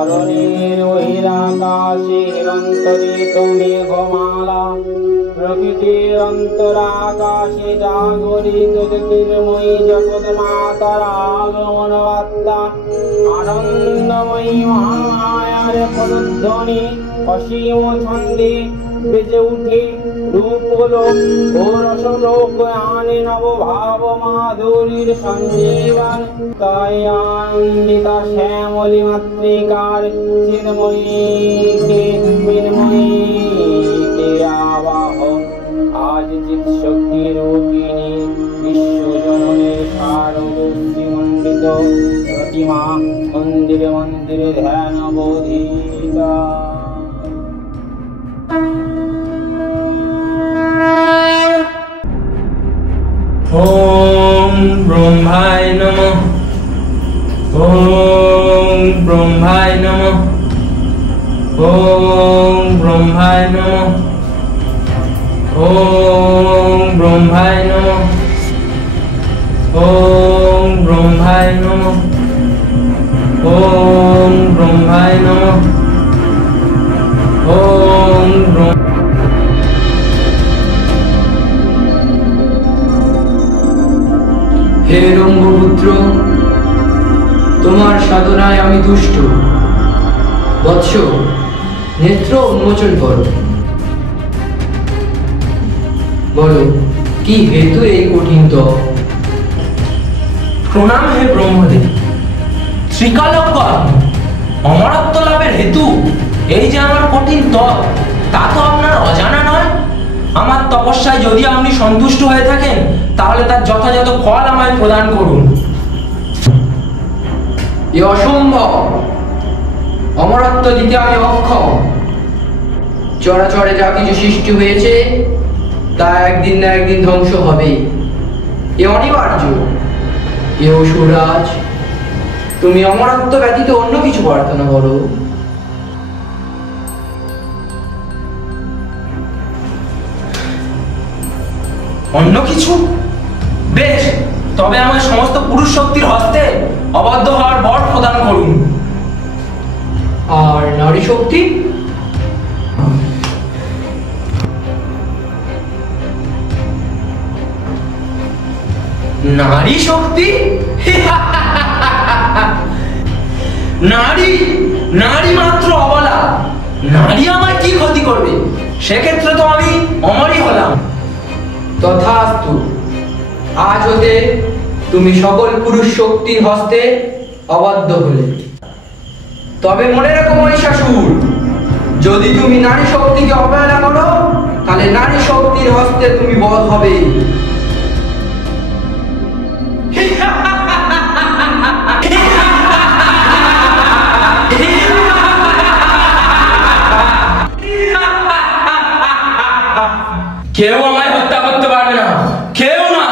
ধরণীর বহিরাকাশে হিরন্তরিত মেঘমালা, প্রকৃতির অন্তরাকাশে জাগরিত জ্যোতির্ময়ী জগৎ মাতার আগমন বার্তা, আনন্দময়ী মহামায়ার পদধ্বনি অসীম ছন্দে বেজে উঠে রূপলোক ও রসলোক আনে নবভাব মাধুরীর সঞ্জীবন। তাই আনন্দিতা শ্যামলী মাতৃকার চিন্ময়ীকে মৃন্ময়ীকে আবাহন। আজ চিৎশক্তি রূপিণী বিশ্বজনের সারদর্শী মণ্ডিত প্রতিমা মন্দিরে মন্দিরে ধ্যান বোধিতা। ওম ব্রহ্মায় নমঃ। ওম ব্রহ্মায় নমঃ। ওম ব্রহ্মায় নমঃ। ওম ব্রহ্মায় নমঃ। ওম ব্রহ্মায় নমঃ। ওম ব্রহ্মায় নমঃ। ওম হে রঙ্গপুত্র, তোমার সাধনায় আমি তুষ্ট। বৎস, নেত্র উন্মোচন করো। বলো, কি হেতু এই কঠিন তপ? প্রণাম হে ব্রহ্মদেব। ত্রিকালজ্ঞ অমরত্ব লাভের হেতু এই যে আমার কঠিন তপ, তা তো আপনার অজানা নয়। আমার তপস্যায় যদি আপনি সন্তুষ্ট হয়ে থাকেন, তাহলে তার যথাযথ ফল আমায় প্রদান করুন। এ অসম্ভব। অমরত্ব দিতে আমি অক্ষম। চরাচরে যা কিছু সৃষ্টি হয়েছে তা একদিন না একদিন ধ্বংস হবেই। এ অনিবার্য। এ অসুরাজ, তুমি অমরত্ব ব্যতীত অন্য কিছু প্রার্থনা করো। অন্য কিছু? বেশ, তবে আমার সমস্ত পুরুষ শক্তির হস্তে অবাধ্য হওয়ার বর প্রদান করুন। আর নারী শক্তি? নারী শক্তি? নারী নারী মাত্র অবলা। নারী আমার কি ক্ষতি করবে? সেক্ষেত্রে তো আমি অমরই হলাম। তথাস্তু। আজ হতে তুমি সকল পুরুষ শক্তির হস্তে অবাধ্য হলে। তবে মনে রাখো মহিষাসুর, যদি তুমি নারী শক্তিকে অবহেলা করো, তাহলে নারী শক্তির হস্তে তুমি বধ হবে। কেউ আমায় হত্যা করতে পারবে না, কেউ না।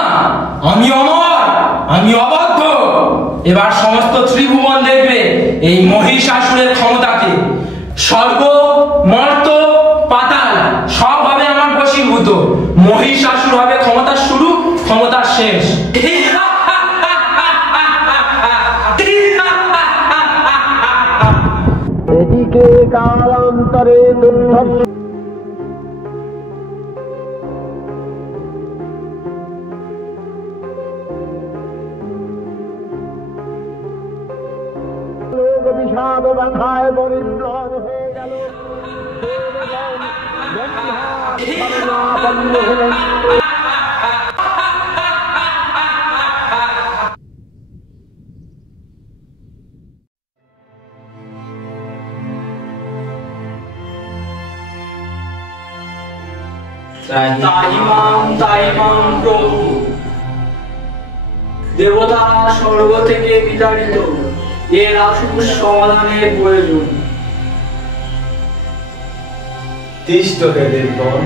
আমি অমর, আমি অবাধ্য। এবার সমস্ত ত্রিভুবন দেখবে এই মহিষাসুরের ক্ষমতাকে। স্বর্গ, মর্ত, পাতাল সব হবে আমার বশীভূত। মহিষাসুর হবে ক্ষমতার শুরু, ক্ষমতার শেষ। এদিকে কালান্তরে দুর্ধর্ষ বিষাদ ব্যথায় পরিম্লান হয়ে গেল। প্রভু, দেবতা স্বর্গ থেকে বিতাড়িত। এর আশু সমাধানের প্রয়োজন। তিষ্ঠ হে দেবগণ,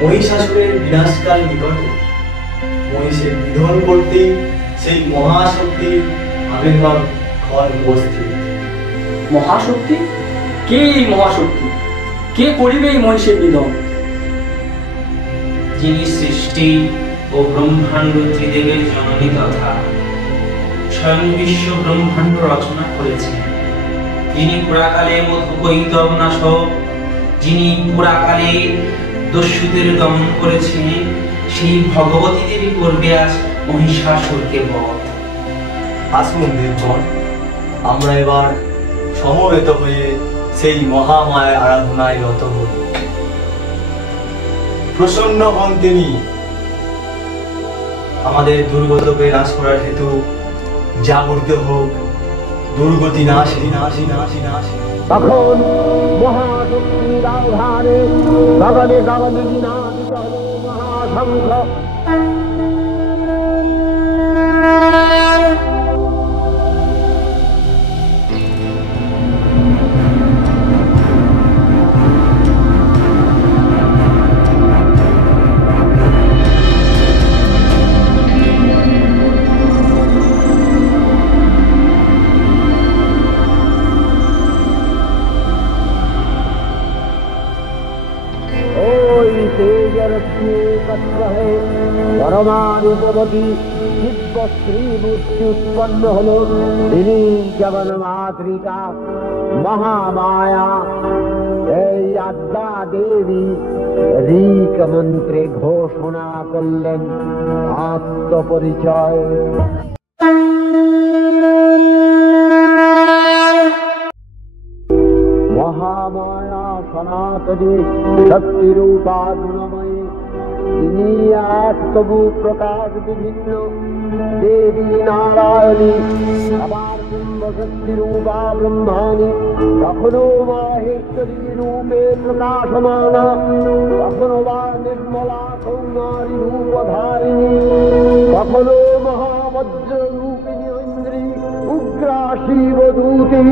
মহিষাসুরের বিনাশকাল নিকটে। মহিষের নিধন করতে সেই মহাশক্তির আবির্ভাব ক্ষণ উপস্থিত। মহাশক্তি? কে এই মহাশক্তি? কে করিবে এই মহিষের নিধন? যিনি সৃষ্টি ও ব্রহ্মাণ্ড ত্রিদেবের জননী তথা স্বয়ং বিশ্ব ব্রহ্মাণ্ড রচনা করেছেন যিনি পুরাকালে মধু কৈতব নাশক, যিনি পুরাকালে দস্যুদের দমন করেছেন, সেই ভগবতী দেবী করবে আজ মহিষাসুরকে বধ। আসুন দেবগণ, আমরা এবার সমবেত হয়ে সেই মহামায়ের আরাধনায় রত হই। প্রসন্ন হন তিনি আমাদের দুর্গতকে নাশ করার হেতু। জাগরিত হোক দুর্গতি নাশী নাশী নাশী নাশী। তখন মহাশক্তির আধারে গগনে গগনে বিনাশিত হলো মহাশঙ্খ। পরমারূপবতী দিব্য শ্রী মূর্তি উৎপন্ন হল। তিনি জগন মাতৃকা মহামায়া, এই আদ্যা দেবী ঋক মন্ত্রে ঘোষণা করলেন আত্মপরিচয়। মহামায়া সনাতনী শক্তিরূপা গুণময়ী, তিনি এক তবু প্রকাশ বিভিন্ন দেবী নারায়ণী, আবার বিম্বশক্তি রূপা ব্রহ্মাণী, কখনো মাহেশ্বরী রূপে প্রকাশমানা, কখনো বা নির্মলা কৌমারী রূপধারিণী, কখনো মহাবজ্র রূপিণী ঐন্দ্রী, উগ্রা শিবদূতি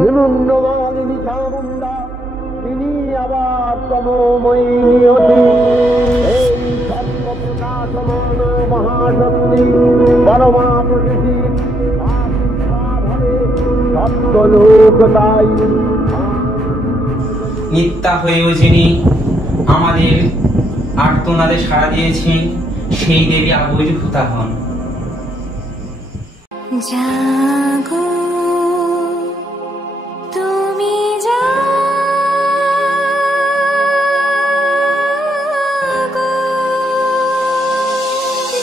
নিমুন্নমালিনী চামুণ্ডা, তিনি আবার তমোময়ী নিয়তি। এই সর্বপ্রকাশমান মহাশক্তি পরমা প্রকৃতি সপ্তলোকতাই নিত্যা হয়েও যিনি আমাদের আর্তনাদে সাড়া দিয়েছেন, সেই দেবী আবির্ভূতা হন। জাগো তুমি জাগো,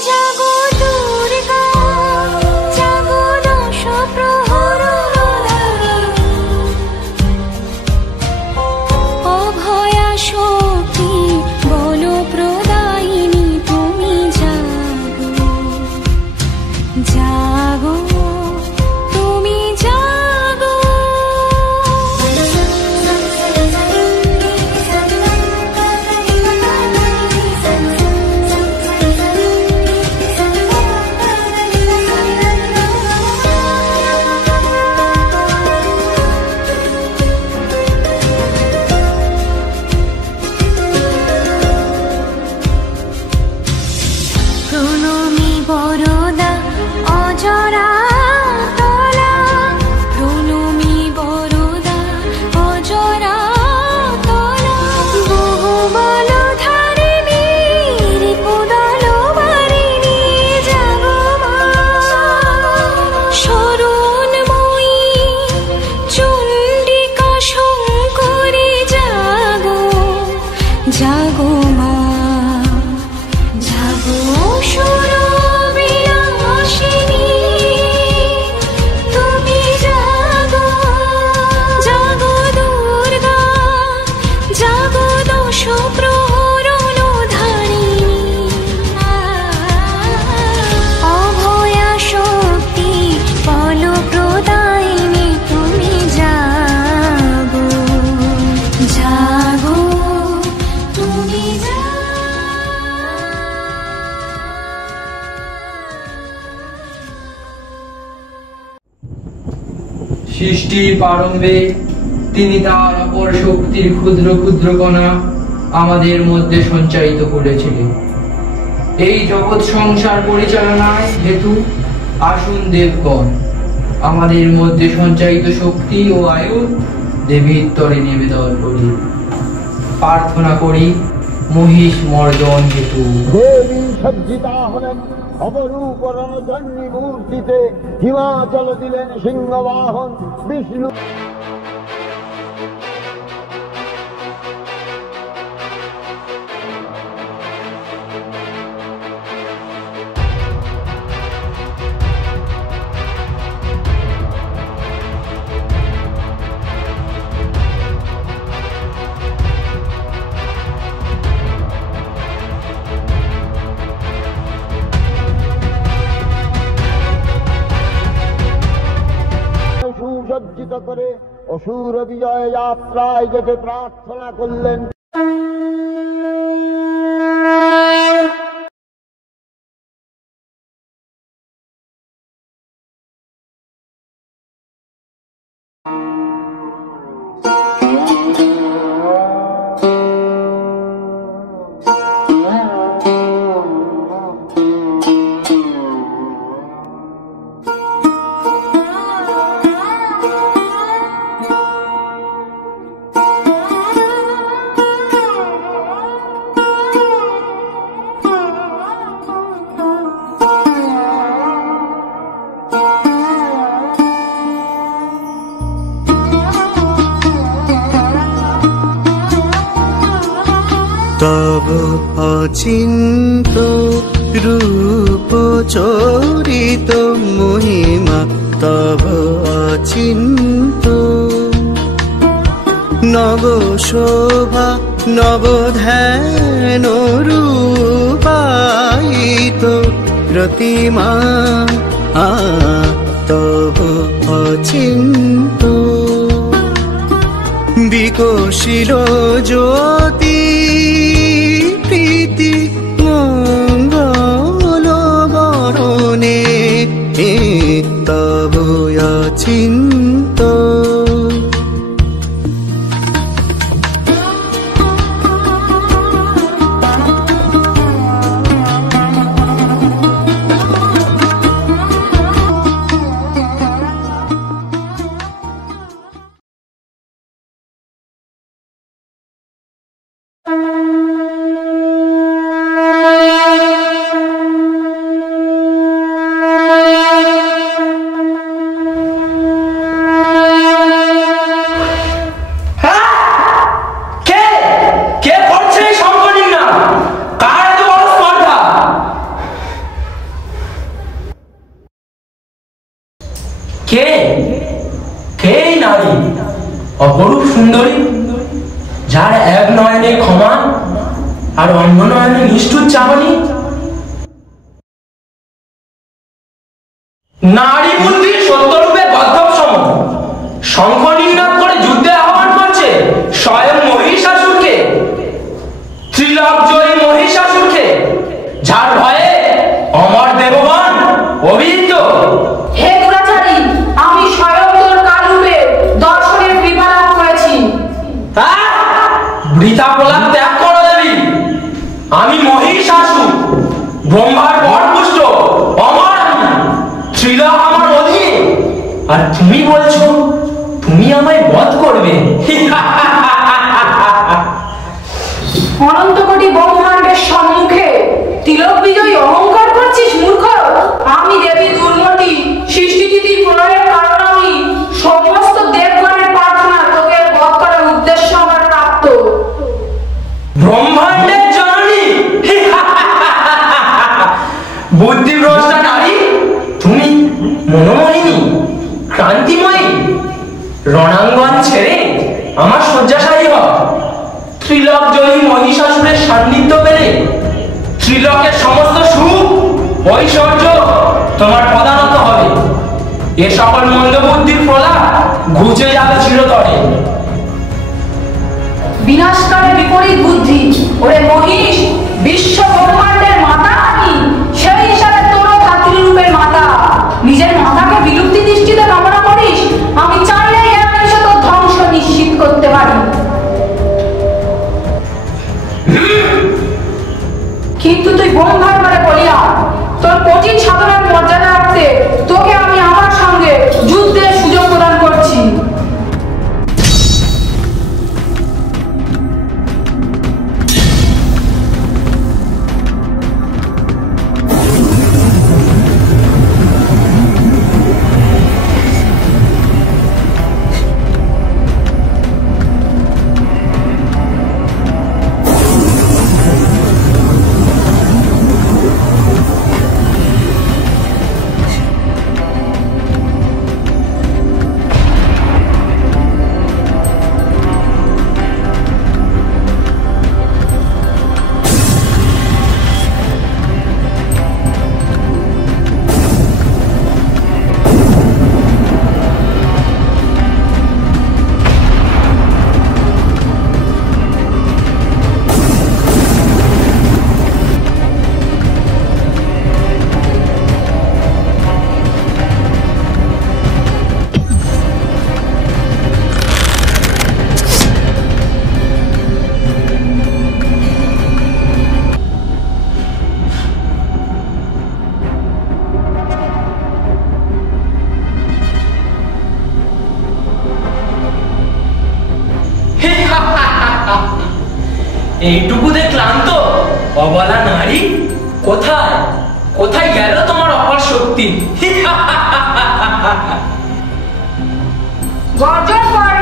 জাগো দুর্গা, জাগো দশ প্রহরী, অভয়া শক্তি বল প্রদায়িনী তুমি জাগো, জাগো তুমি জাগো। প্রণমী বরদা অজরা তলা, প্রণমী বরদা অজরা তলা, বহুবল ধারিণী রিপুদল বারিণী, জাগো মা শরণময়ী চণ্ডিকা শঙ্করী, জাগো জাগো মা, জাগো সুরবিনাশিনী তুমি জাগো, জাগো দুর্গা, জাগো দশ প্রহরণধারিণী, অভয়া শক্তি বল প্রদায়িনী তুমি জাগো, জাগো তুমি জাগো। সৃষ্টির প্রারম্ভে তিনি তার অপর শক্তির ক্ষুদ্র ক্ষুদ্র কণা আমাদের মধ্যে সঞ্চারিত করেছিলেন। এই জগৎ সংসার পরিচালনায় হেতু আসুন দেবগণ, আমাদের মধ্যে সঞ্চারিত শক্তি ও আয়ু দেবীর তরে নিবেদন করি, প্রার্থনা করি মহিষ মর্দন হেতু। দেবী সজ্জিতা হলেন অপরূপ রণচণ্ডী মূর্তিতে, হিমাচল দিলেন সিংহবাহন বিষ্ণু। সুসজ্জিত করে অসুর বিজয় যাত্রায় যেতে প্রার্থনা করলেন। তব অচিন্ত রূপ চরিত মহিমা তব অচিন্ত নব শোভা নব ধ্যান রূপায়িত প্রতিমা তব অচিন্ত বিকশিল জ্যোতি প্রীতি মঙ্গল বরণে তব অচিন্ত অপরূপ সুন্দরী যার এক নয়নে ক্ষমা আর অন্য নয়নে নিষ্ঠুর চাহনি। নারী বুদ্ধি সত্যরূপে বদ্ধসম শঙ্খ নিনাদ করে যুদ্ধে আহ্বান করছে স্বয়ং মহিষাসুরকে, ত্রিলোক জয়ী মহিষাসুরকে, যার ভয়ে অমর দেবগণ অভিহিত। হে দুরাচারী, আমি স্বয়ং তোর কালরূপে দর্শনের কৃপা লাভ করেছি। বৃথা প্রলাপ ত্যাগ করো দেবী। আমি মহিষাসুর, ব্রহ্মার বরপুষ্ট, অমর আমি, ত্রিলোক আমার অধীনে, আর তুমি বলছো তুমি আমায় বধ করবে। অনন্ত কোটি ব্রহ্মাণ্ডের সম্মুখে তিলক বিজয়ী অহংকার করছিস মূর্খ। আমি দেবী দুর্মতি, সৃষ্টিতিথি প্রলয়ের কারণ আমি, সমস্ত দেবগণের প্রার্থনা তোকে বধ করার উদ্দেশ্য আমার প্রাপ্ত। ব্রহ্মাণ্ডের জননী, বুদ্ধিভ্রষ্টা নারী, তুমি মনোমোহিনী, ক্রান্তিময়ী, রণাঙ্গন ছেড়ে আমার শয্যাশায়ী হও। ত্রিলোক জয়ী মহিষাসুরের সান্নিধ্য পেলে ত্রিলোকের সমস্ত সুখ ঐশ্বর্য তোমার প্রদানত হবে। এ সকল মন্দ বুদ্ধির প্রলাপ ঘুচে যাবে চিরতরে। বিনাশকারী বিপরীত বুদ্ধি, ওরে মহিষ, বিশ্ব ব্রহ্মাণ্ডের মাতা আমি, সেই হিসাবে তোরও ধাত্রীরূপের মাতা। নিজের মাতাকে বিলুপ্তি দৃষ্টিতে কামনা করিস। আমি চাইলেই এক নিমিষে তোর ধ্বংস নিশ্চিত করতে পারি। কিন্তু তুই ব্রহ্মার মানে বলিয়া তোর কঠিন সাধনার মর্যাদা রাখতে তোকে আমি আমার সঙ্গে যুদ্ধের সুযোগ প্রদান করছি। এইটুকুতে ক্লান্ত অবলা নারী? কোথায় কোথায় গেল তোমার অপার শক্তি? গর্জন কর